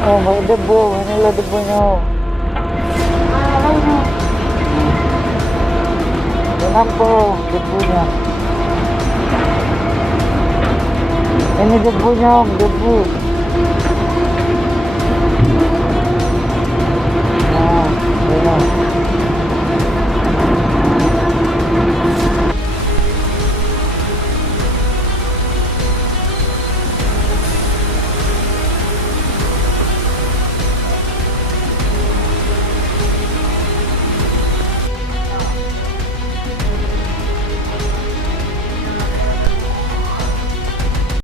Oh, may debu. Manila debu nyo. Ganun po, debu niya. Ini debu nyo, debu. Ah, ganun.